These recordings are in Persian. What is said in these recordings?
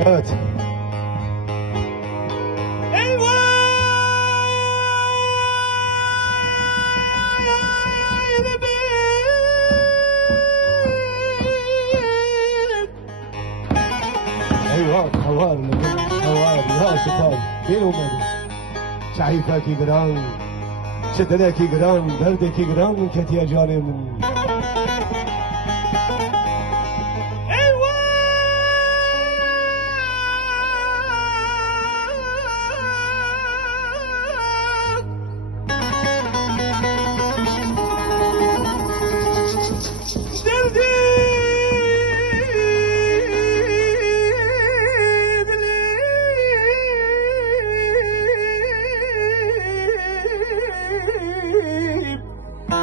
Evet. ايوه خوار خوار يا شطار فين اومدی شعيفه کی گران شدنه کی گران درد کی گران کتی جان من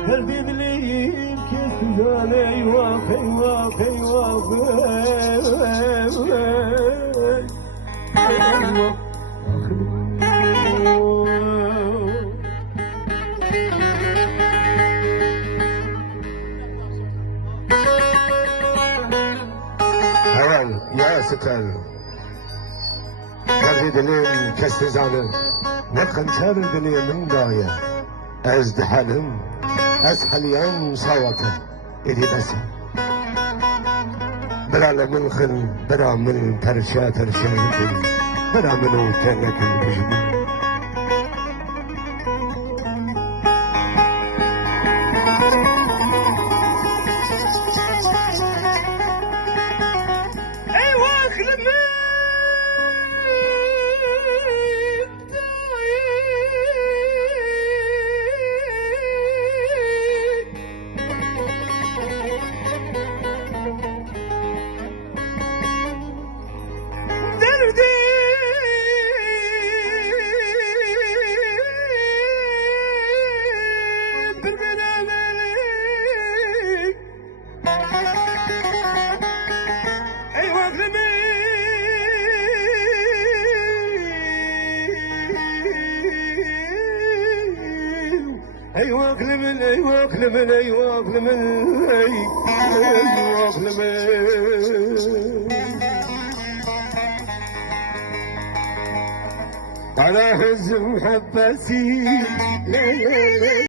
Derdi dileyim kesilen eyvah eyvah eyvah eyvah. Hayal ya ستر درد دلیم کس بزنه نه خنجر دلیم دایه از دهنم از حليان صوته إلي بس بلا من خل بلا من ترشا بلا من كانك المجنون ايوا كلمن ايوا كلمن ايوا كلمن ايوا كلمن على هز محبتي